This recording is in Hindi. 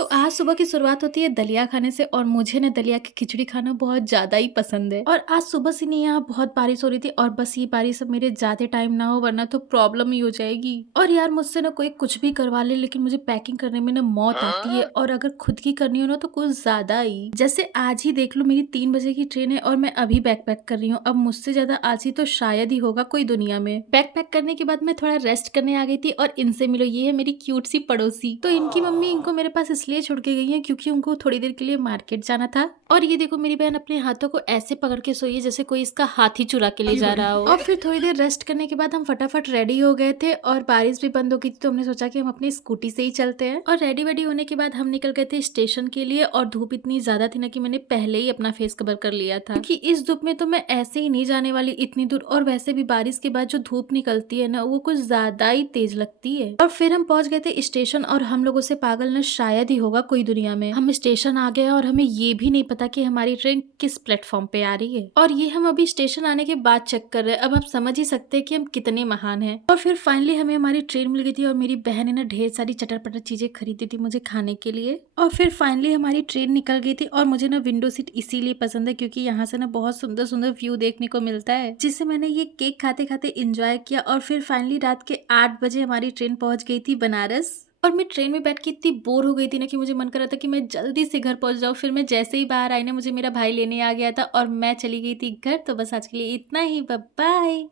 तो आज सुबह की शुरुआत होती है दलिया खाने से और मुझे ना दलिया की खिचड़ी खाना बहुत ज़्यादा ही पसंद है। और आज सुबह से नहीं यहाँ बहुत बारिश हो रही थी और बस ये बारिश अब मेरे ज़्यादा टाइम ना हो वरना तो प्रॉब्लम ही हो जाएगी। और यार मुझसे ना कोई कुछ भी करवा ले लेकिन मुझे पैकिंग करने में ना मौत आती है और अगर खुद की करनी हो ना तो कुछ ज़्यादा ही। जैसे आज ही देख लो मेरी 3 बजे की ट्रेन है और मैं अभी बैग पैक कर रही हूँ। अब मुझसे ज़्यादा आज ही तो शायद ही होगा कोई दुनिया में। बैग पैक करने के बाद मैं थोड़ा रेस्ट करने आ गई थी और इनसे मिलो, ये है मेरी क्यूट सी पड़ोसी। तो इनकी मम्मी इनको मेरे पास इसलिए छोड़ के गई है क्योंकि उनको थोड़ी देर के लिए मार्केट जाना था। और ये देखो मेरी बहन अपने हाथों को ऐसे पकड़ के सोई है जैसे कोई इसका हाथ ही चुरा के ले जा रहा हो। और फिर थोड़ी देर रेस्ट करने के बाद हम फटाफट रेडी हो गए थे और बारिश भी बंद हो गई थी तो हमने सोचा कि हम अपनी स्कूटी से ही चलते हैं। और रेडी वेडी होने के बाद हम निकल गए थे स्टेशन के लिए और धूप इतनी ज्यादा थी ना कि मैंने पहले ही अपना फेस कवर कर लिया था क्योंकि इस धूप में तो मैं ऐसे ही नहीं जाने वाली इतनी दूर। और वैसे भी बारिश के बाद जो धूप निकलती है ना वो कुछ ज्यादा ही तेज लगती है। और फिर हम पहुंच गए थे स्टेशन और हम लोगों से पागल न शायद ही होगा कोई दुनिया में। हम स्टेशन आ गए और हमें ये भी नहीं पता कि हमारी ट्रेन किस प्लेटफॉर्म पे आ रही है। और ये हम अभी स्टेशन आने के बाद चेक कर रहे हैं। अब आप समझ ही सकते हैं कि हम कितने महान हैं। और फिर फाइनली हमें हमारी ट्रेन मिल गई थी और मेरी बहन ने ना ढेर सारी चटर पटर चीजें खरीदी थी मुझे खाने के लिए। और फिर फाइनली हमारी ट्रेन निकल गई थी और मुझे ना विंडो सीट इसीलिए पसंद है क्योंकि यहाँ से ना बहुत सुंदर सुंदर व्यू देखने को मिलता है जिससे मैंने ये केक खाते खाते इंजॉय किया। और फिर फाइनली रात के 8 बजे हमारी ट्रेन पहुंच गई थी बनारस। और मैं ट्रेन में बैठ के इतनी बोर हो गई थी ना कि मुझे मन कर रहा था कि मैं जल्दी से घर पहुंच जाऊं। फिर मैं जैसे ही बाहर आई ना मुझे मेरा भाई लेने आ गया था और मैं चली गई थी घर। तो बस आज के लिए इतना ही, बाय बाय।